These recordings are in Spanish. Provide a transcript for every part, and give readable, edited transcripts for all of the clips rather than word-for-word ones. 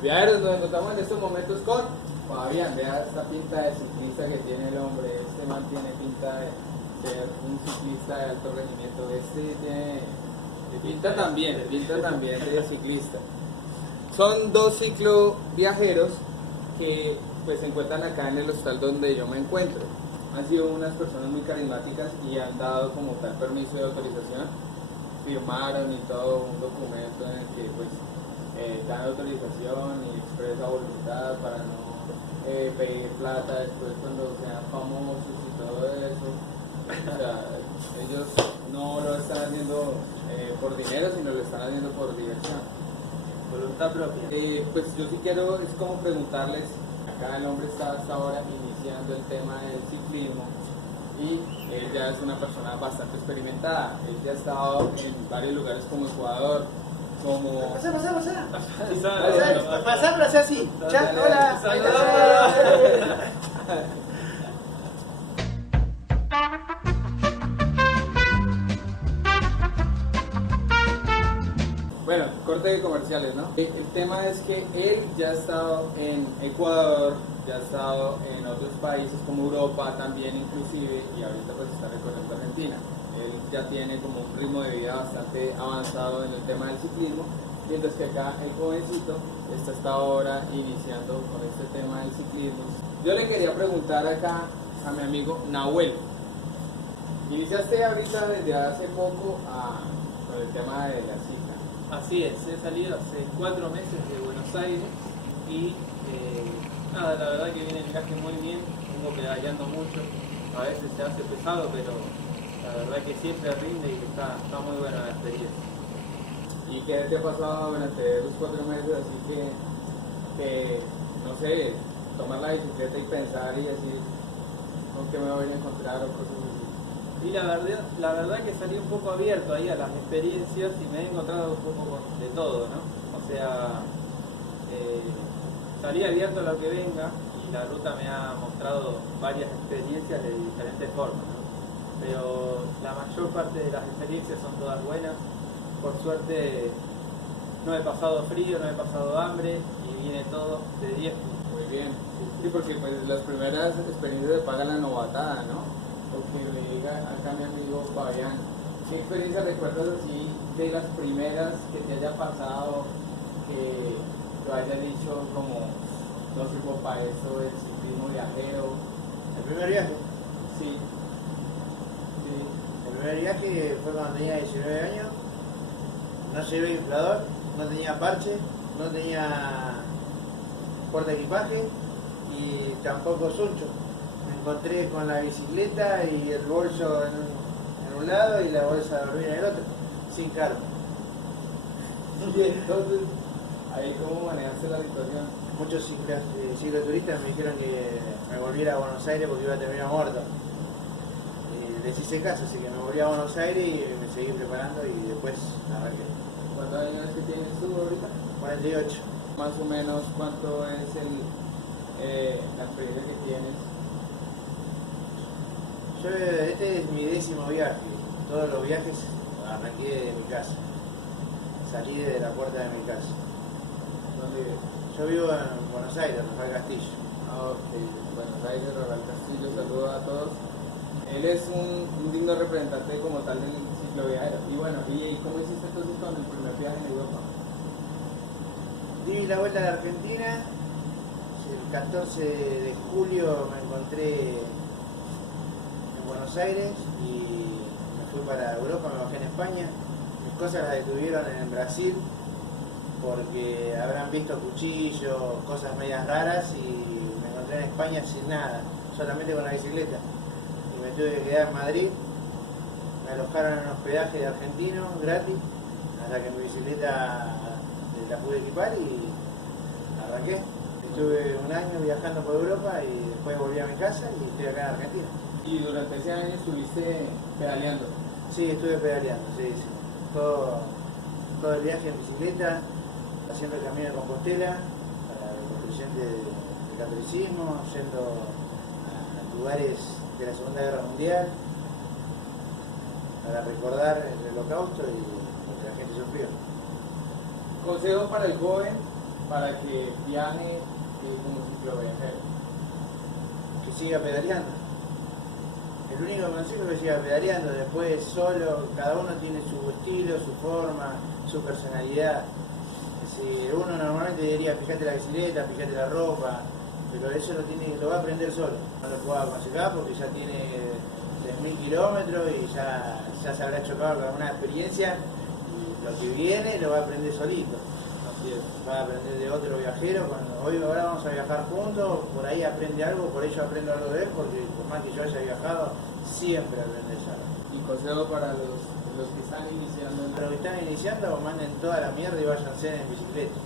Viajeros, nos encontramos en estos momentos con Fabián. Vea esta pinta de ciclista que tiene el hombre. Este man tiene pinta de ser un ciclista de alto rendimiento. Este tiene pinta también de ciclista. Son dos cicloviajeros que pues se encuentran acá en el hostal donde yo me encuentro. Han sido unas personas muy carismáticas y han dado como tal permiso de autorización. Firmaron y todo un documento en el que pues dan autorización y expresa voluntad para no pedir plata después cuando sean famosos y todo eso. O sea, ellos no lo están haciendo por dinero, sino lo están haciendo por diversión. Voluntad propia. Pues yo sí quiero, es como preguntarles, acá el hombre está hasta ahora iniciando el tema del ciclismo y él ya es una persona bastante experimentada. Él ya ha estado en varios lugares como Ecuador, como... Pasá, pero hace así. Ya, hola. Bueno, corte de comerciales, ¿no? El tema es que él ya ha estado en Ecuador, ya ha estado en otros países como Europa también inclusive, y ahorita pues está recorriendo Argentina. Él ya tiene como un ritmo de vida bastante avanzado en el tema del ciclismo, mientras que acá el jovencito está hasta ahora iniciando con este tema del ciclismo. Yo le quería preguntar acá a mi amigo Nahuel. Iniciaste ahorita desde hace poco con el tema de la cicla. Así es, he salido hace 4 meses de Buenos Aires y nada, la verdad que viene el viaje muy bien, vengo pedaleando mucho, a veces se hace pesado, pero la verdad que siempre rinde y está muy buena la experiencia. ¿Y qué te ha pasado durante los 4 meses? Así que, no sé, tomar la bicicleta y pensar y decir con qué me voy a encontrar o cosas así. Y la verdad que salí un poco abierto ahí a las experiencias y me he encontrado un poco de todo, ¿no? O sea, salí abierto a lo que venga y la ruta me ha mostrado varias experiencias de diferentes formas, ¿no? Pero la mayor parte de las experiencias son todas buenas. Por suerte no he pasado frío, no he pasado hambre y viene todo de 10. Muy bien. Sí, porque pues las primeras experiencias se pagan la novatada, ¿no? Lo que me diga acá mi amigo Fabián, ¿qué experiencia recuerdas así de las primeras que te haya pasado, que tú hayas dicho como, no sirvo para eso, el ciclismo viajero? El primer viaje. Sí. El primer viaje fue cuando tenía 19 años. No llevé inflador, no tenía parche, no tenía porta equipaje y tampoco suncho. Me encontré con la bicicleta y el bolso en un lado y la bolsa de dormir en el otro, sin cargo. Y entonces, ahí cómo manejaste la situación. Muchos cicloturistas me dijeron que me volviera a Buenos Aires porque iba a terminar muerto. Les hice caso, así que me volví a Buenos Aires y me seguí preparando y después arranqué. ¿Cuántos años que tienes tú ahorita? 48. Más o menos, ¿cuánto es la experiencia que tienes? Este es mi 10º viaje. Todos los viajes arranqué de mi casa. Salí de la puerta de mi casa. ¿Dónde vives? Yo vivo en Buenos Aires, Rafael Castillo. Ok, Buenos Aires, Rafael Castillo, saludos a todos. Él es un digno representante como tal del cicloviajero. Y bueno, ¿y cómo hiciste entonces con el primer viaje en Europa? Di la vuelta a la Argentina. El 14 de julio me encontré en Buenos Aires y me fui para Europa, me bajé en España. Mis cosas las detuvieron en Brasil porque habrán visto cuchillos, cosas medias raras y me encontré en España sin nada, solamente con la bicicleta. Y me tuve que quedar en Madrid, me alojaron en un hospedaje de argentinos gratis, hasta que mi bicicleta la pude equipar y arranqué. Estuve un año viajando por Europa y después volví a mi casa y estoy acá en Argentina. ¿Y durante ese año estuviste pedaleando? Sí, estuve pedaleando, sí. Todo el viaje en bicicleta, haciendo el camino de Compostela, para el creyente del catolicismo, yendo a lugares de la Segunda Guerra Mundial, para recordar el Holocausto y lo que la gente sufrió. Consejo para el joven para que viaje como cicloviajero? Que siga pedaleando. El único consejo es que siga pedaleando, después solo, cada uno tiene su estilo, su forma, su personalidad. Si uno normalmente diría fíjate la bicicleta, fíjate la ropa, pero eso lo va a aprender solo. No lo puedo aconsejar porque ya tiene 3.000 kilómetros y ya se habrá chocado con alguna experiencia y lo que viene lo va a aprender solito. Así es, va a aprender de otro viajero. Ahora vamos a viajar juntos, por ahí aprende algo, por ello aprendo algo de él, porque por más que yo haya viajado, siempre aprendes algo. Y consejo para los que están iniciando. Los que están iniciando, manden toda la mierda y váyanse en bicicleta.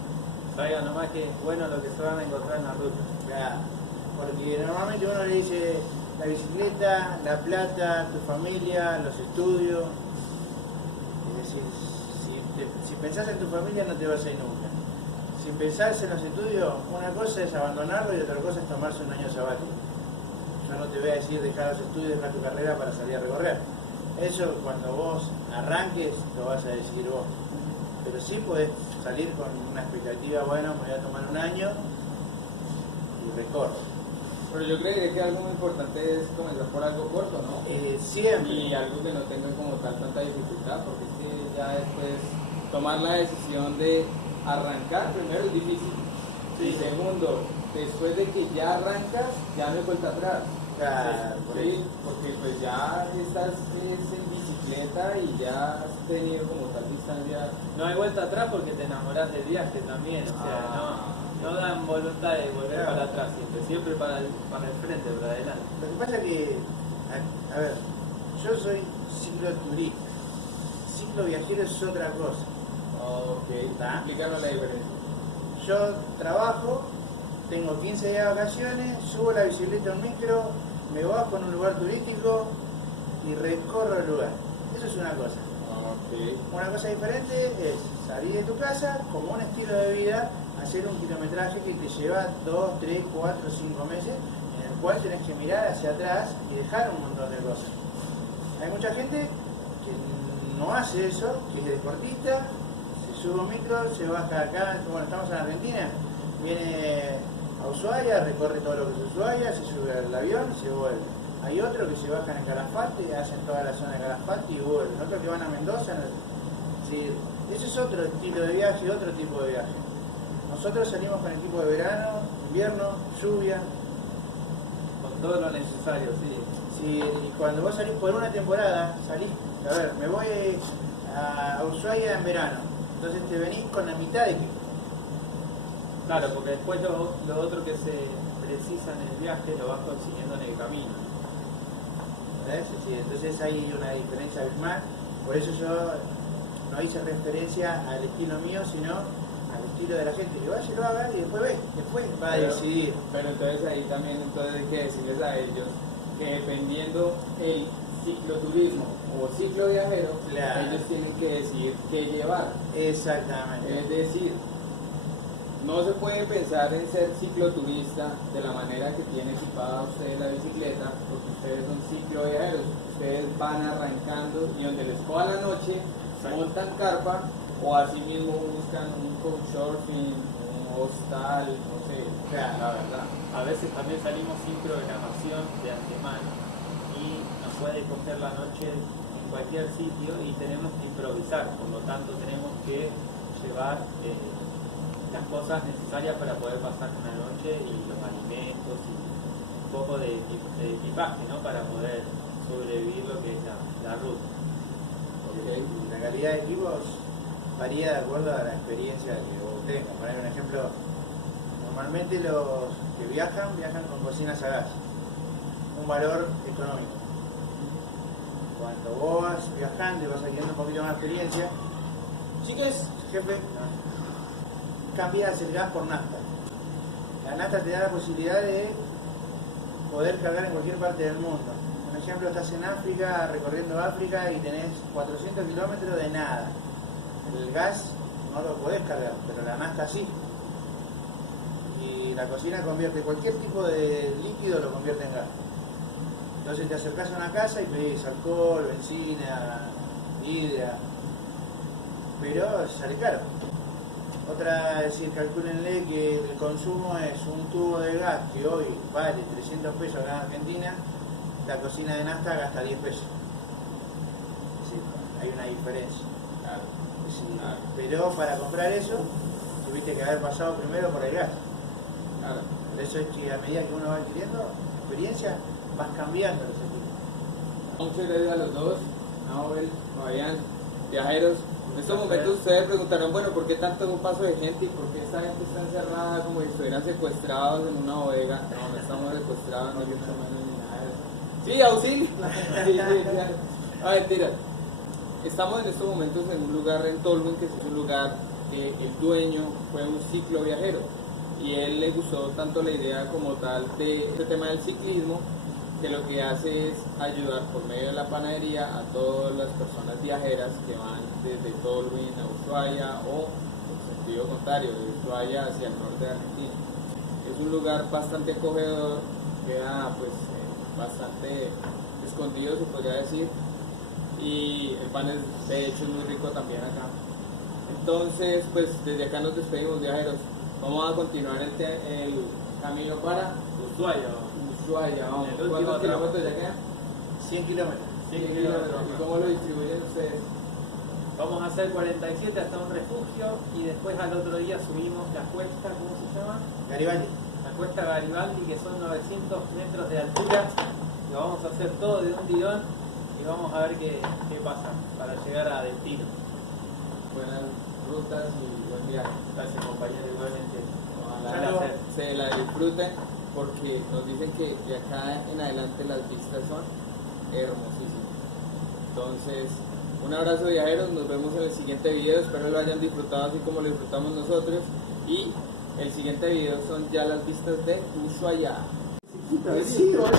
Traigan nomás que es bueno lo que se van a encontrar en la ruta. Claro, porque normalmente uno le dice la bicicleta, la plata, tu familia, los estudios. Es decir, si pensás en tu familia no te vas a ir nunca. Si pensás en los estudios, una cosa es abandonarlo y otra cosa es tomarse un año sabático. Yo no te voy a decir dejar los estudios, dejar tu carrera para salir a recorrer. Eso cuando vos arranques lo vas a decidir vos. Pero sí podés salir con una expectativa, bueno, me voy a tomar un año y recorro. Pero yo creería que algo muy importante es comenzar por algo corto, ¿no? Siempre. Y algo que no tenga como tanta dificultad, porque es que ya después tomar la decisión de arrancar primero es difícil. Sí. Y segundo, después de que ya arrancas, ya no hay vuelta atrás. Claro, Sí, porque pues ya estás en bicicleta y ya has tenido como tal distancia. No hay vuelta atrás porque te enamorás del viaje también, o sea, no dan voluntad de volver para atrás siempre para el frente, para adelante. Lo que pasa es que, a ver, yo soy cicloturista. Ciclo viajero es otra cosa. Ok, explícanos la diferencia. Yo trabajo, tengo 15 días de vacaciones, subo la bicicleta a un micro, me bajo en un lugar turístico y recorro el lugar. Eso es una cosa. Ok. Una cosa diferente es salir de tu casa como un estilo de vida, hacer un kilometraje que te lleva 2, 3, 4, 5 meses, en el cual tenés que mirar hacia atrás y dejar un montón de cosas. Hay mucha gente que no hace eso, que es deportista, se sube un micro, se baja acá, bueno, estamos en Argentina, viene a Ushuaia, recorre todo lo que es Ushuaia, se sube al avión y se vuelve. Hay otros que se bajan en Calafate, hacen toda la zona de Calafate y vuelven. Otros que van a Mendoza. Sí, ese es otro estilo de viaje, otro tipo de viaje. Nosotros salimos con equipo de verano, invierno, lluvia. Con todo lo necesario, sí. Sí, y cuando vos salís por una temporada, salís, a ver, me voy a Ushuaia en verano. Entonces te venís con la mitad de equipo. Claro, porque después lo otro que se precisa en el viaje lo vas consiguiendo en el camino. ¿Ves? Sí, entonces hay una diferencia abismal. Por eso yo no hice referencia al estilo mío, sino al estilo de la gente. Que vaya, lo haga y después va a decidir. Pero entonces ahí también hay que decirles a ellos que dependiendo el cicloturismo o ciclo viajero, Claro. ellos tienen que decidir qué llevar. Exactamente. Es decir, no se puede pensar en ser cicloturista de la manera que tiene equipada usted la bicicleta, porque ustedes son cicloviajeros, ustedes van arrancando y donde les coja la noche, montan carpa o así mismo buscan un couchsurfing, un hostal, no sé, Claro. la verdad. A veces también salimos sin programación de antemano y nos puede coger la noche en cualquier sitio y tenemos que improvisar, por lo tanto tenemos que llevar las cosas necesarias para poder pasar una noche y los alimentos y un poco de equipaje, ¿no? Para poder sobrevivir lo que es la ruta. Okay. La calidad de equipos varía de acuerdo a la experiencia que vos tengas. Por poner un ejemplo, normalmente los que viajan con cocinas a gas, un valor económico. Cuando vos vas viajando y vas adquiriendo un poquito más de experiencia, chicos, jefe, cambias el gas por nafta. La nafta te da la posibilidad de poder cargar en cualquier parte del mundo. Por ejemplo, estás en África, recorriendo África y tenés 400 kilómetros de nada. El gas no lo podés cargar, pero la nafta sí. Y la cocina convierte cualquier tipo de líquido, lo convierte en gas. Entonces te acercás a una casa y pedís alcohol, benzina, hidra, pero sale caro. Otra, es decir, calcúlenle que el consumo es un tubo de gas que hoy vale 300 pesos acá en Argentina, la cocina de nafta gasta 10 pesos. Es decir, hay una diferencia. Claro. Es decir, pero para comprar eso, tuviste que haber pasado primero por el gas. Claro. Por eso es que a medida que uno va adquiriendo experiencia, vas cambiando los equipos. Muchas gracias a los dos, Nobel, Fabián, viajeros. En estos momentos ustedes preguntarán, bueno, ¿por qué tanto paso de gente y por qué esta gente está encerrada como si estuvieran secuestrados en una bodega? No, no estamos secuestrados, no hay mucho menos ni nada de eso. Sí, auxilio. Sí, ya. A ver, tira. Estamos en estos momentos en un lugar en Tolwyn, que es un lugar que el dueño fue un ciclo viajero y él le gustó tanto la idea como tal de este tema del ciclismo, que lo que hace es ayudar por medio de la panadería a todas las personas viajeras que van desde Tolwyn a Ushuaia o en sentido contrario, de Ushuaia hacia el norte de Argentina. Es un lugar bastante acogedor, queda pues bastante escondido se podría decir, y el pan es, de hecho es muy rico también acá. Entonces pues desde acá nos despedimos, viajeros. Vamos a continuar el camino para Ushuaia, vamos. El último ¿Cuántos tramo. kilómetros ya quedan? 100 kilómetros. 100 kilómetros. ¿Y cómo lo distribuyen ustedes? Vamos a hacer 47 hasta un refugio y después al otro día subimos la cuesta, ¿cómo se llama? Garibaldi. La cuesta Garibaldi, que son 900 metros de altura. Lo vamos a hacer todo de un tirón y vamos a ver qué pasa para llegar a destino. Buenas rutas y buen viaje. Gracias, compañero, igualmente. Ojalá se la disfruten porque nos dicen que de acá en adelante las vistas son hermosísimas. Entonces, un abrazo, viajeros, nos vemos en el siguiente video, espero lo hayan disfrutado así como lo disfrutamos nosotros, y el siguiente video son ya las vistas de Ushuaia. Sí, boludo,